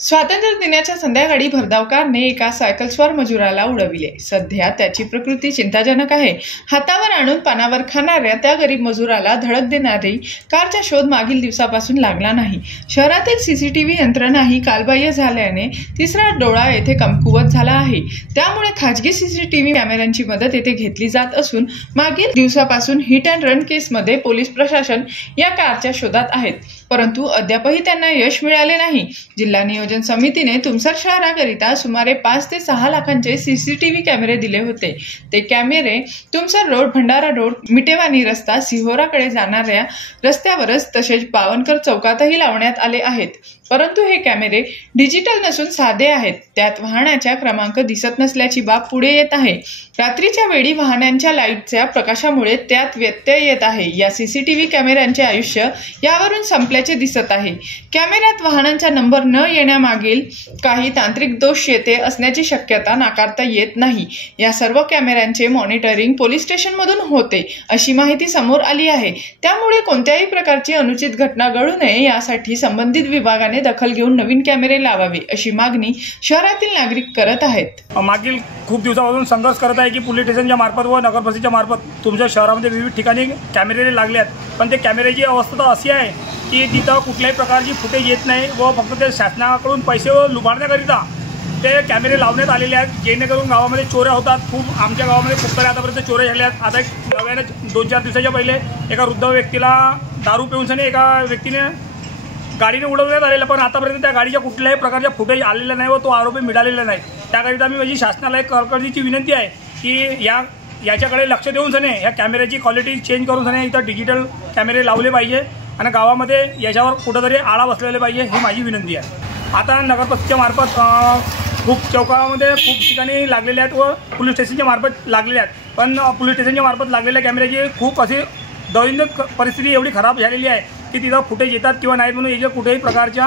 स्वातंत्र्य दिनाच्या संध्याकाळी भरधाव कारने एका सायकलस्वार मजुराला उडविले। सध्या त्याची प्रकृती चिंताजनक आहे। हातावर आणून पानावर खाणाऱ्या त्या गरीब मजुराला धडक देणारी कारचा शोध मागील दिवसापासून लागला नाही। शहरातील सीसीटीव्ही यंत्रणाही कालबाह्य झाल्याने तिसरा डोळा येथे कमकुवत झाला आहे। त्यामुळे खाजगी सीसीटीव्ही कॅमेऱ्यांची मदत येथे घेतली जात असून मागील दिवसापासून हिट अँड रन केसमध्ये पोलीस प्रशासन या कारच्या शोधात आहेत, परंतु अद्यापही त्यांना यश मिळाले नाही। जिल्हा नियोजन समितीने तुमसर शहराकरिता सुमारे 5 ते 6 लाखांचे सीसीटीव्ही कॅमेरे दिले होते। ते कॅमेरे तुमसर रोड, भंडारा रोड, मिटेवानी रस्ता, सिहोराकडे जाणाऱ्या रस्त्यावरच तसेच पावनकर चौकातही लावण्यात आले आहेत, परंतु हे कॅमेरे डिजिटल नसून साधे आहेत। त्यात वाहनाच्या क्रमांक दिसत नसल्याची बाब पुढे येत आहे। रात्रीच्या वेळी वाहनांच्या लाईटच्या प्रकाशामुळे त्यात व्यत्यय येत आहे। या सीसीटीव्ही कॅमेऱ्यांचे आयुष्य यावरून संपल्याचे दिसत आहे। कॅमेऱ्यात वाहनांचा नंबर न येण्यामागील काही तांत्रिक दोष येथे असण्याची शक्यता नाकारता येत नाही। या सर्व कॅमेऱ्यांचे मॉनिटरिंग पोलीस स्टेशनमधून होते अशी माहिती समोर आली आहे। त्यामुळे कोणत्याही प्रकारची अनुचित घटना घडू नये यासाठी संबंधित विभागाने दखल घेऊन नवीन कॅमेरे लावावे अशी मागणी शहरातील नागरिक करत आहेत। मागील खूप दिवसापासून संघर्ष करत आहे की पोलीस स्टेशनच्या मार्फत व नगरपरिषदेच्या मार्फत तुमच्या शहरामध्ये विविध ठिकाणी कॅमेरे लागले आहेत, पण ते कॅमेऱ्याची अवस्था अशी आहे की तिथं कुठल्याही प्रकारची फुटेज येत नाही व फक्त ते शासनाकडून पैसे लुबाडण्याकरिता ते कॅमेरे लावण्यात आलेले आहेत, जेणेकरून गावामध्ये चोऱ्या होतात। खूप आमच्या गावामध्ये खूप सारे आतापर्यंत चोऱ्या झाल्या आहेत। आता एक नव्याने 2-4 दिवसाच्या पहिले एका वृद्ध व्यक्तीला दारू पिऊन एका व्यक्तीने गाडीने उडवण्यात आलेलं, पण आतापर्यंत त्या गाडीच्या कुठल्याही प्रकारच्या फुटेज आलेला नाही व तो आरोपी मिळालेला नाही। त्याकरिता मी माझी शासनाला एक कळकळीची विनंती आहे की याच्याकडे लक्ष देऊन ह्या कॅमेऱ्याची क्वालिटी चेंज करून इथं डिजिटल कॅमेरे लावले पाहिजे आणि गावामध्ये याच्यावर कुठंतरी आळा बसलेले पाहिजे, ही माझी विनंती आहे। आता नगरपरिषदेच्या मार्फत खूप चौकामध्ये खूप ठिकाणी लागलेले आहेत व पोलीस स्टेशनच्या मार्फत लागलेले आहेत, पण पोलीस स्टेशनच्या मार्फत लागलेल्या कॅमेऱ्याची खूप अशी दैनंदिन परिस्थिती एवढी खराब झालेली आहे की तिथं फुटेज येतात किंवा नाहीत म्हणून याच्या कुठेही प्रकारच्या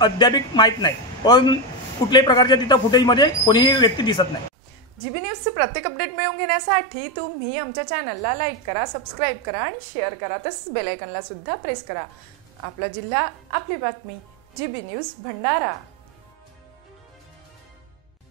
अद्याप माहीत नाही, पण कुठल्याही प्रकारच्या तिथं फुटेजमध्ये कोणीही व्यक्ती दिसत नाही। जीबी न्यूजचे प्रत्येक अपडेट मिळवून घेण्यासाठी तुम्ही आमच्या चॅनलला लाईक करा, सबस्क्राईब करा आणि शेअर करा, तसंच बेल आयकॉनला सुद्धा प्रेस करा। आपला जिल्हा, आपली बातमी, जीबी न्यूज भंडारा।